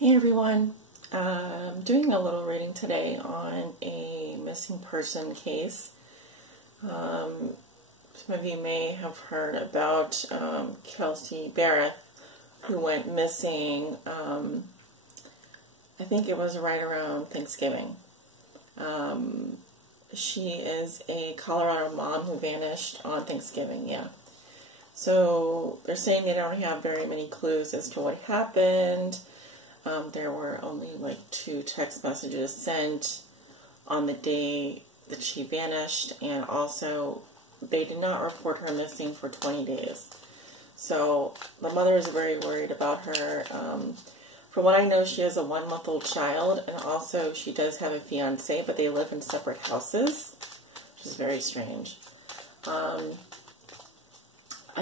Hey everyone, I'm doing a little reading today on a missing person case. Some of you may have heard about Kelsey Berreth, who went missing, I think it was right around Thanksgiving. She is a Colorado mom who vanished on Thanksgiving, yeah. So they're saying they don't have very many clues as to what happened. There were only like 2 text messages sent on the day that she vanished, and also they did not report her missing for 20 days. So the mother is very worried about her. From what I know, she has a 1-month-old child, and also she does have a fiance, but they live in separate houses, which is very strange. I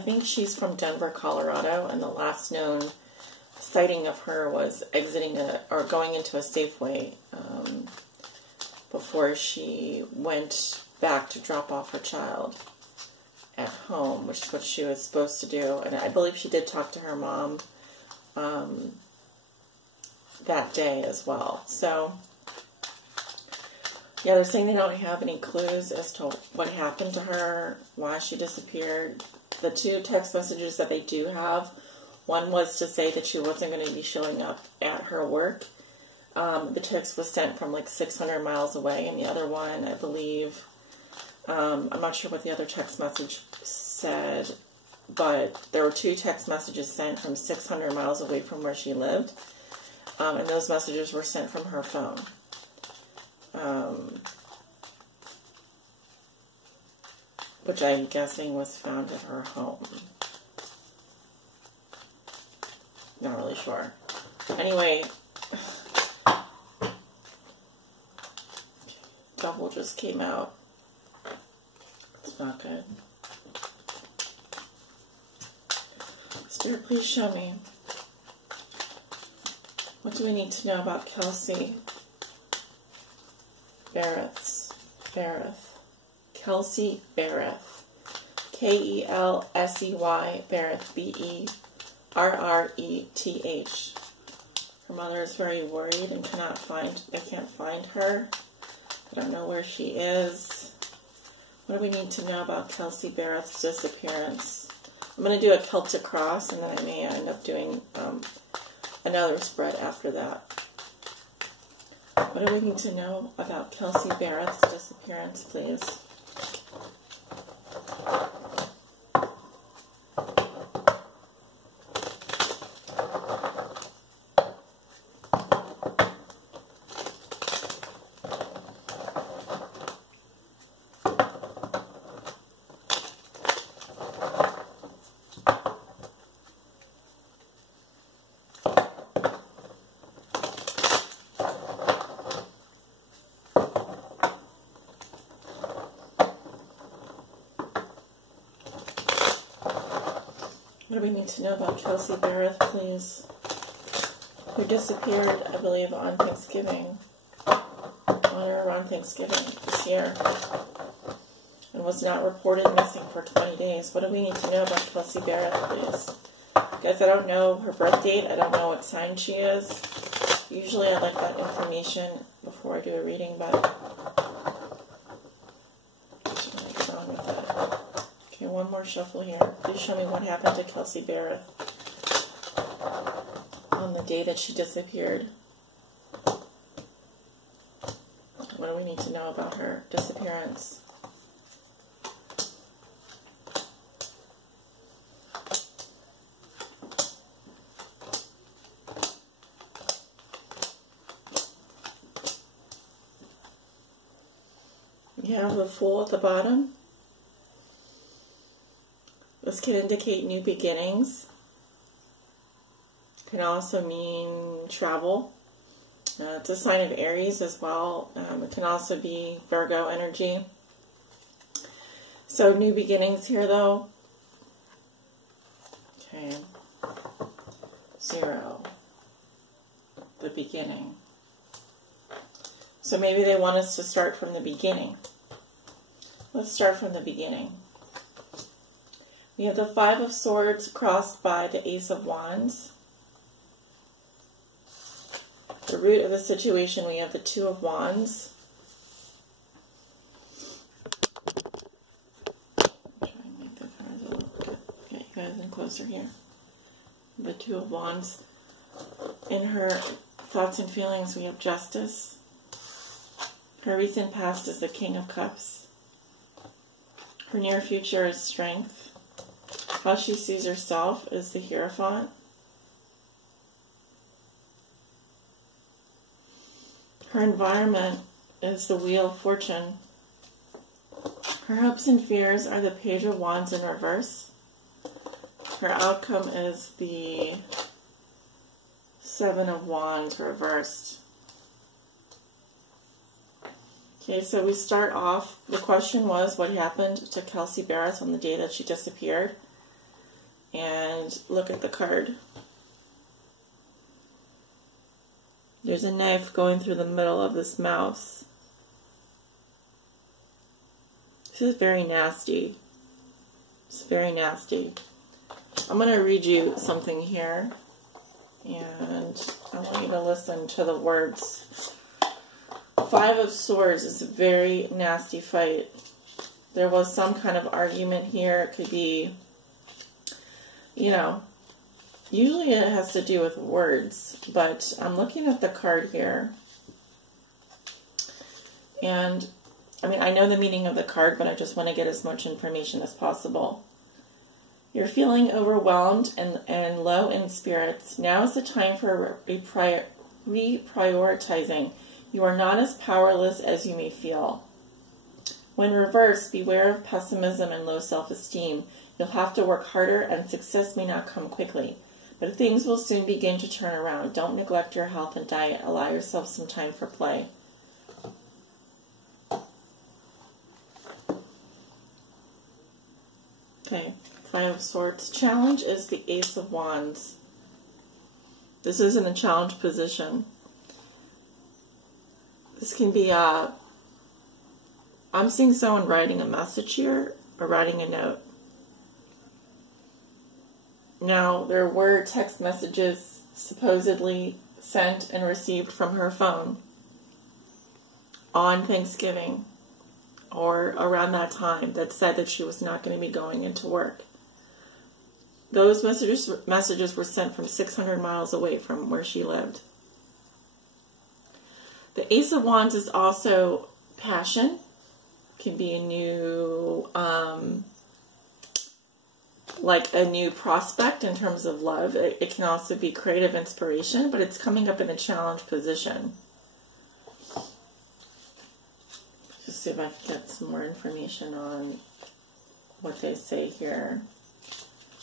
think she's from Denver, Colorado, and the last known sighting of her was exiting or going into a Safeway before she went back to drop off her child at home, which is what she was supposed to do. And I believe she did talk to her mom that day as well. So yeah, they're saying they don't have any clues as to what happened to her, why she disappeared. The 2 text messages that they do have, one was to say that she wasn't going to be showing up at her work. The text was sent from like 600 miles away, and the other one, I believe, I'm not sure what the other text message said, but there were 2 text messages sent from 600 miles away from where she lived, and those messages were sent from her phone. Which I'm guessing was found at her home. Not really sure. Anyway, double just came out. It's not good. Spirit, please show me. What do we need to know about Kelsey Berreth? Kelsey Berreth. K-E-L-S-E-Y, Berreth, B-E-R-R-E-T-H. Her mother is very worried and they can't find her. I don't know where she is. What do we need to know about Kelsey Berreth's disappearance? I'm going to do a Celtic Cross, and then I may end up doing another spread after that. What do we need to know about Kelsey Berreth's disappearance, please? What do we need to know about Kelsey Berreth, please? Who disappeared, I believe, on Thanksgiving. On or around Thanksgiving this year. And was not reported missing for 20 days. What do we need to know about Kelsey Berreth, please? Guys, I don't know her birth date. I don't know what sign she is. Usually I like that information before I do a reading, but I'm just going to get on with it. Okay, one more shuffle here. Please show me what happened to Kelsey Berreth on the day that she disappeared. What do we need to know about her disappearance? You have the Fool at the bottom. This can indicate new beginnings. Can also mean travel. It's a sign of Aries as well. It can also be Virgo energy. So new beginnings here though. Okay. 0. The beginning. So maybe they want us to start from the beginning. Let's start from the beginning. We have the 5 of Swords crossed by the Ace of Wands. the root of the situation, we have the Two of Wands. Try and make the cards a little bit. Get you guys in closer here. The Two of Wands. In her thoughts and feelings, we have Justice. Her recent past is the King of Cups. Her near future is Strength. How she sees herself is the Hierophant. Her environment is the Wheel of Fortune. Her hopes and fears are the Page of Wands in reverse. Her outcome is the Seven of Wands reversed. Okay, so we start off, the question was what happened to Kelsey Berreth on the day that she disappeared. And look at the card. There's a knife going through the middle of this mouse. This is very nasty. It's very nasty. I'm going to read you something here. And I want you to listen to the words. Five of Swords is a very nasty fight. There was some kind of argument here. It could be, you know, usually it has to do with words, but I'm looking at the card here. And, I mean, I know the meaning of the card, but I just want to get as much information as possible. You're feeling overwhelmed and low in spirits. Now is the time for reprioritizing. You are not as powerless as you may feel. When reversed, beware of pessimism and low self-esteem. You'll have to work harder and success may not come quickly. But things will soon begin to turn around. Don't neglect your health and diet. Allow yourself some time for play. Okay, Five of Swords. Challenge is the Ace of Wands. This is in a challenge position. This can be I'm seeing someone writing a message here or writing a note. Now, there were text messages supposedly sent and received from her phone on Thanksgiving or around that time that said that she was not going to be going into work. Those messages were sent from 600 miles away from where she lived. The Ace of Wands is also passion. Can be a new, like a new prospect in terms of love. It can also be creative inspiration, but it's coming up in a challenge position. Just see if I can get some more information on what they say here.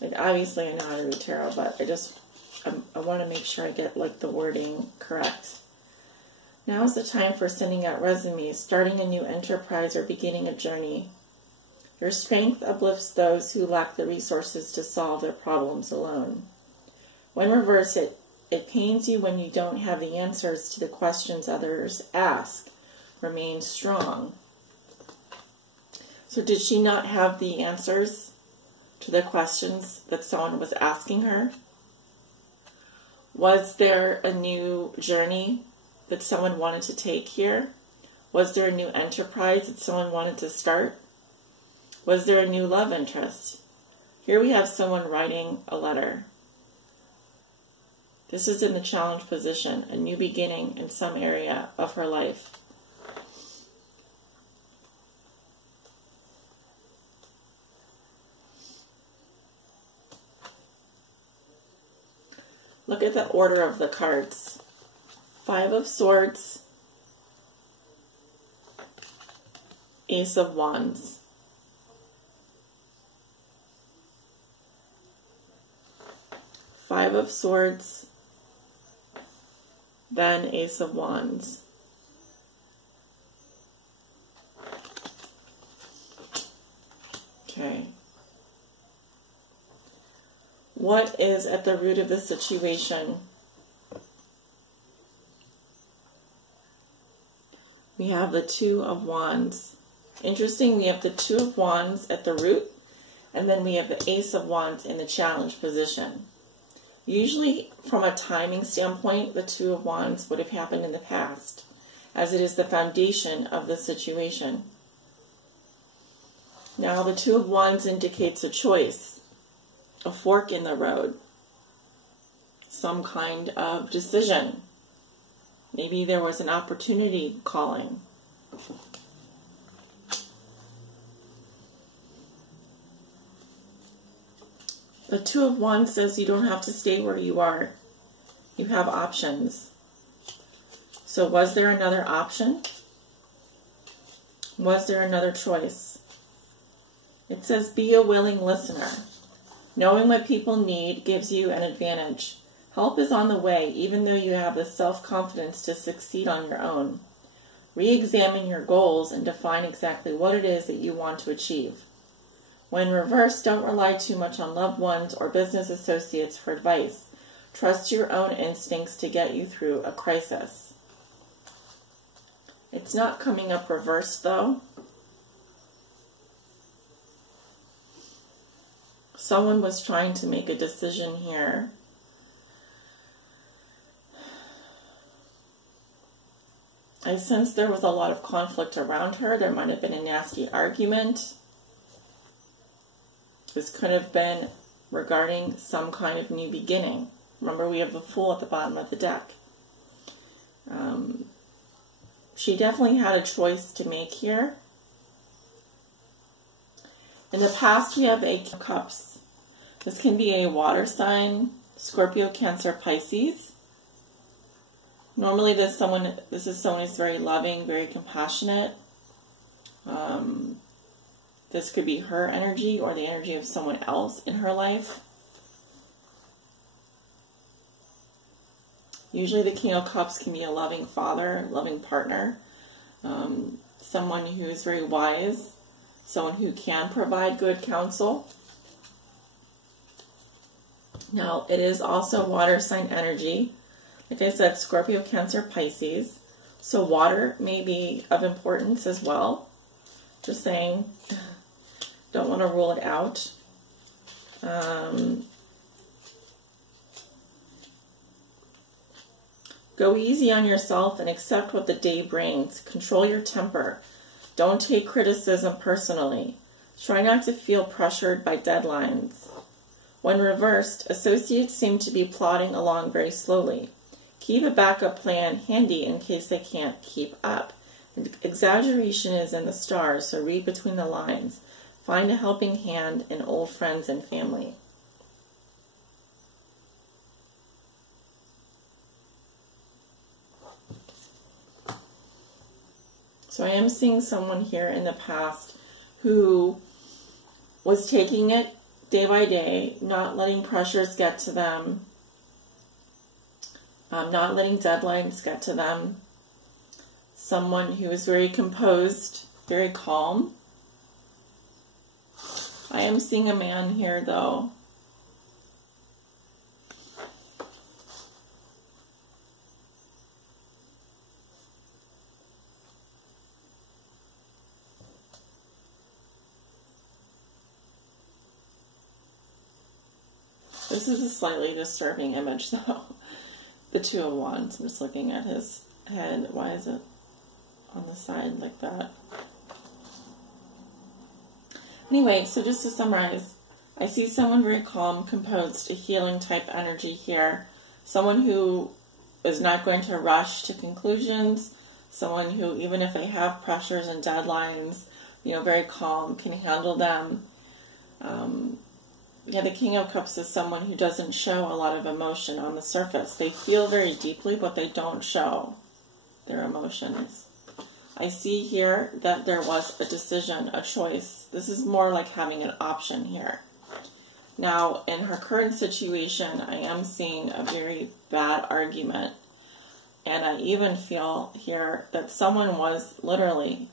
Like, obviously I know how to read tarot, but I want to make sure I get like the wording correct. Now is the time for sending out resumes, starting a new enterprise, or beginning a journey. Your strength uplifts those who lack the resources to solve their problems alone. When reversed, it pains you when you don't have the answers to the questions others ask. Remain strong. So did she not have the answers to the questions that someone was asking her? Was there a new journey that someone wanted to take here? Was there a new enterprise that someone wanted to start? Was there a new love interest? Here we have someone writing a letter. This is in the challenge position, a new beginning in some area of her life. Look at the order of the cards. Five of Swords, Ace of Wands, Five of Swords, then Ace of Wands. Okay. What is at the root of the situation? We have the Two of Wands. Interesting, we have the Two of Wands at the root, and then we have the Ace of Wands in the challenge position. Usually, from a timing standpoint, the Two of Wands would have happened in the past, as it is the foundation of the situation. Now, the Two of Wands indicates a choice, a fork in the road, some kind of decision. Maybe there was an opportunity calling. The Two of Wands says you don't have to stay where you are. You have options. So was there another option? Was there another choice? It says be a willing listener. Knowing what people need gives you an advantage. Help is on the way, even though you have the self-confidence to succeed on your own. Re-examine your goals and define exactly what it is that you want to achieve. When reversed, don't rely too much on loved ones or business associates for advice. Trust your own instincts to get you through a crisis. It's not coming up reversed, though. Someone was trying to make a decision here. I sense there was a lot of conflict around her. There might have been a nasty argument. This could have been regarding some kind of new beginning. Remember, we have the Fool at the bottom of the deck. She definitely had a choice to make here. In the past, we have Eight of Cups. This can be a water sign, Scorpio, Cancer, Pisces. Normally, this is someone who's very loving, very compassionate. This could be her energy or the energy of someone else in her life. Usually the King of Cups can be a loving father, loving partner, someone who is very wise, someone who can provide good counsel. Now, it is also water sign energy. Like I said, Scorpio, Cancer, Pisces. So water may be of importance as well. Just saying, don't want to rule it out. Go easy on yourself and accept what the day brings. Control your temper. Don't take criticism personally. Try not to feel pressured by deadlines. When reversed, associates seem to be plodding along very slowly. Keep a backup plan handy in case they can't keep up. Exaggeration is in the stars, so read between the lines. Find a helping hand in old friends and family. So I am seeing someone here in the past who was taking it day by day, not letting pressures get to them, not letting deadlines get to them. Someone who is very composed, very calm. I am seeing a man here, though. This is a slightly disturbing image, though. The Two of Wands. I'm just looking at his head. Why is it on the side like that? Anyway, so just to summarize, I see someone very calm, composed, a healing type energy here. Someone who is not going to rush to conclusions. Someone who, even if they have pressures and deadlines, very calm, can handle them. The King of Cups is someone who doesn't show a lot of emotion on the surface. They feel very deeply, but they don't show their emotions. I see here that there was a decision, a choice. This is more like having an option here. Now, in her current situation, I am seeing a very bad argument. And I even feel here that someone was literally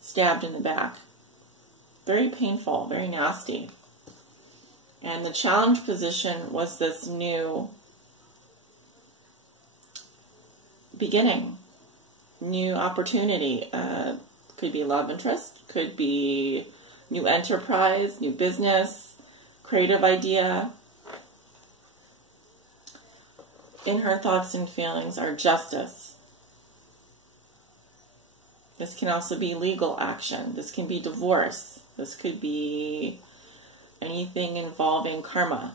stabbed in the back. Very painful, very nasty. And the challenge position was this new beginning, new opportunity. Could be love interest, could be new enterprise, new business, creative idea. in her thoughts and feelings are justice. This can also be legal action. This can be divorce. This could be anything involving karma.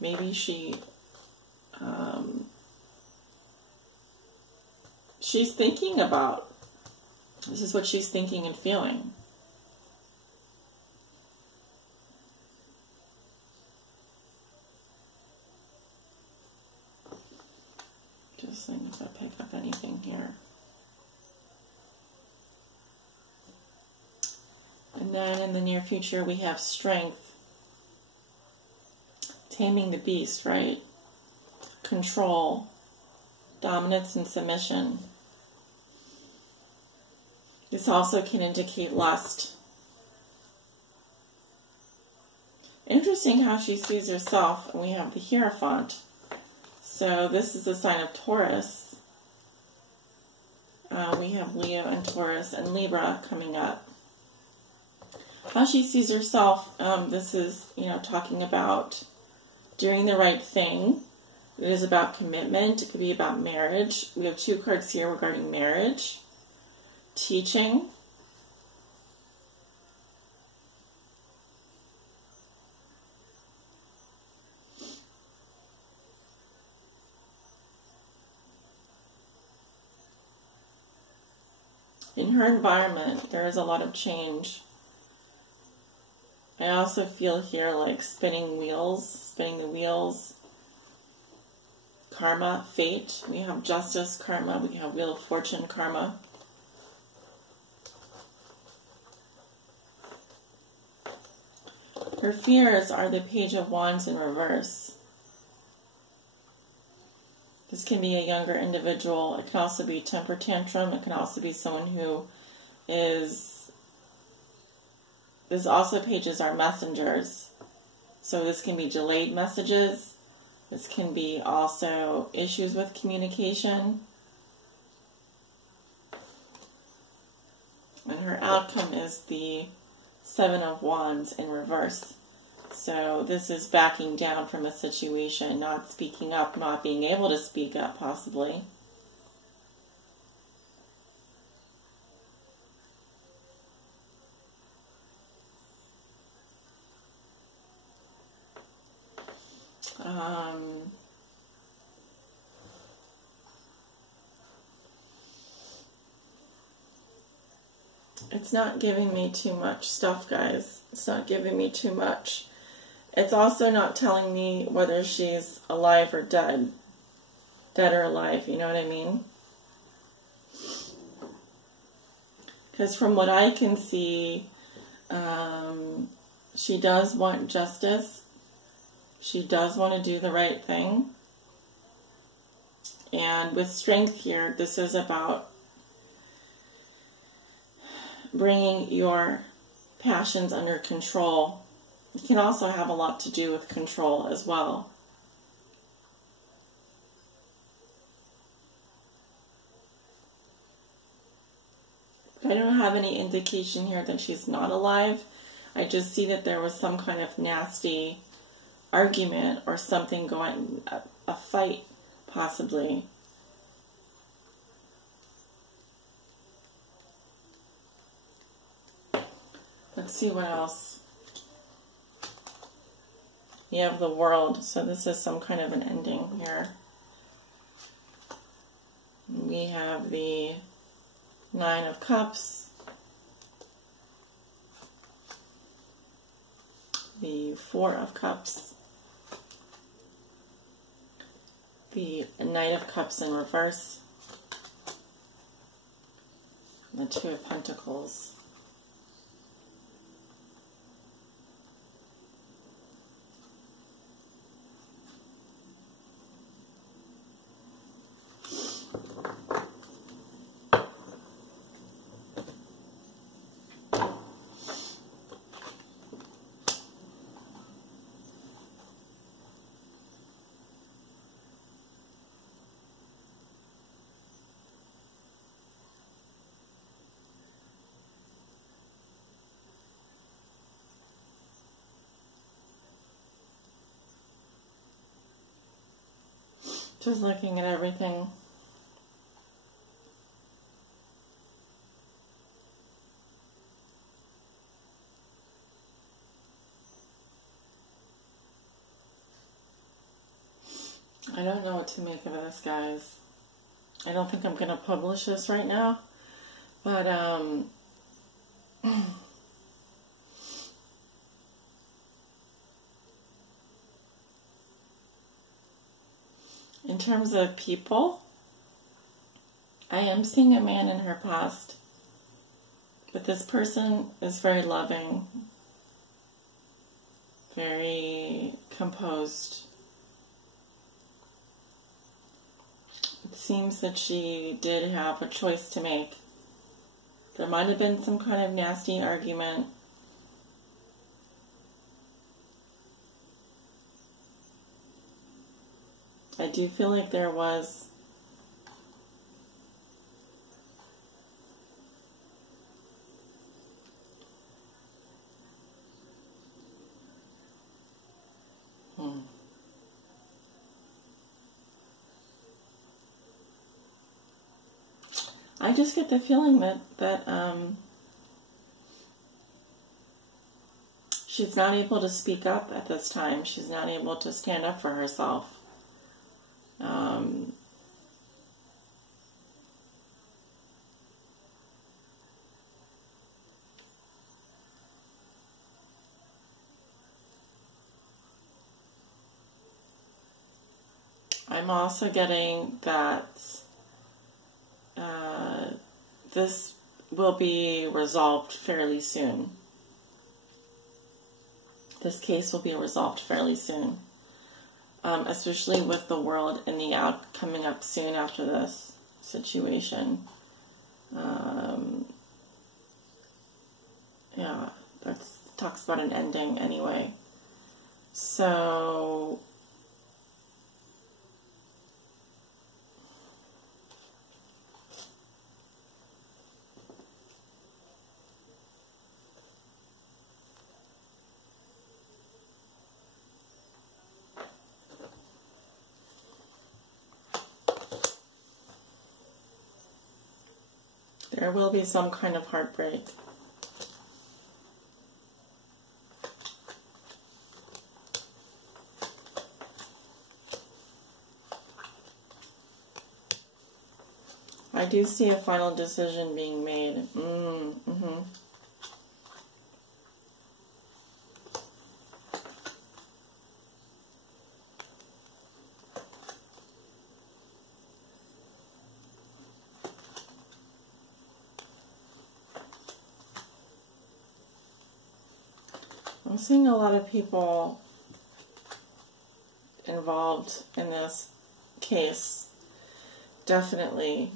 Maybe she's thinking about, this is what she's thinking and feeling. Just seeing if I pick up anything here. And then in the near future we have strength. Taming the beast, right? Control, dominance and submission. This also can indicate lust. Interesting how she sees herself, and we have the Hierophant. So this is a sign of Taurus. We have Leo and Taurus and Libra coming up. How she sees herself, this is, talking about doing the right thing. It is about commitment. It could be about marriage. We have 2 cards here regarding marriage. Teaching. In her environment, there is a lot of change. I also feel here like spinning the wheels. Karma, fate. We have justice, karma. We have Wheel of Fortune, karma. Her fears are the Page of Wands in reverse. This can be a younger individual. It can also be temper tantrum. It can also be someone who is... This also pages are messengers. So this can be delayed messages. This can be also issues with communication. And her outcome is the 7 of Wands in reverse. So this is backing down from a situation, not speaking up, not being able to speak up, possibly. It's not giving me too much stuff, guys. It's not giving me too much. It's also not telling me whether she's alive or dead. Dead or alive, you know what I mean? Because from what I can see, she does want justice. She does want to do the right thing. And with strength here, this is about bringing your passions under control. It can also have a lot to do with control as well. I don't have any indication here that she's not alive. I just see that there was some kind of nasty argument or something going, a fight possibly. Let's see what else. You have the World, so this is some kind of an ending here. We have the 9 of Cups, the 4 of Cups, the Knight of Cups in reverse, and the 2 of Pentacles. Just looking at everything. I don't know what to make of this, guys. I don't think I'm going to publish this right now, but in terms of people, I am seeing a man in her past, but this person is very loving, very composed. It seems that she did have a choice to make. There might have been some kind of nasty argument. I do feel like there was. I just get the feeling that she's not able to speak up at this time. She's not able to stand up for herself. I'm also getting that this will be resolved fairly soon. This case will be resolved fairly soon, especially with the world and the out coming up soon after this situation. Yeah, that talks about an ending anyway. So there will be some kind of heartbreak. I do see a final decision being made. I'm seeing a lot of people involved in this case, definitely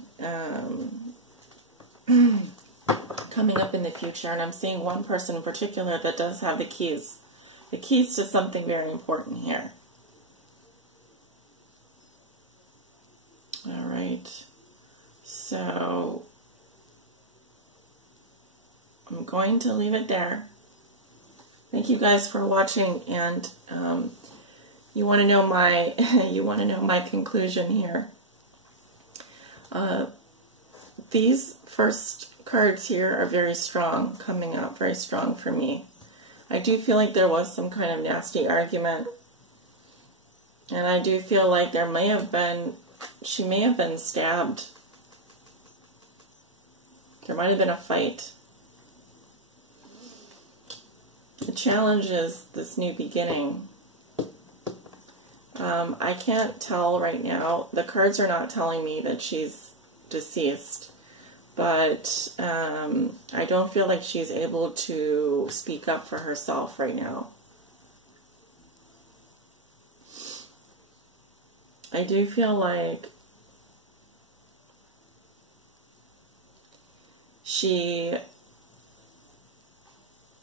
coming up in the future, and I'm seeing one person in particular that does have the keys to something very important here. All right, so I'm going to leave it there. Thank you guys for watching, and you want to know my conclusion here. These first cards here are very strong, coming out very strong for me. I do feel like there was some kind of nasty argument, and I do feel like she may have been stabbed. There might have been a fight. The challenge is this new beginning. I can't tell right now. The cards are not telling me that she's deceased, but I don't feel like she's able to speak up for herself right now. I do feel like she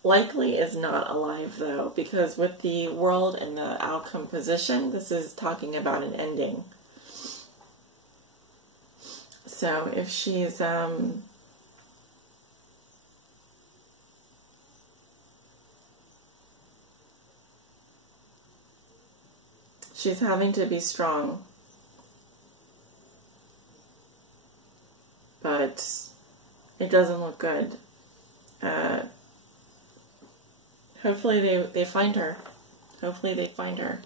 likely is not alive, though, because with the world and the outcome position, this is talking about an ending. So if she's she's having to be strong. but it doesn't look good. Hopefully they find her. Hopefully they find her.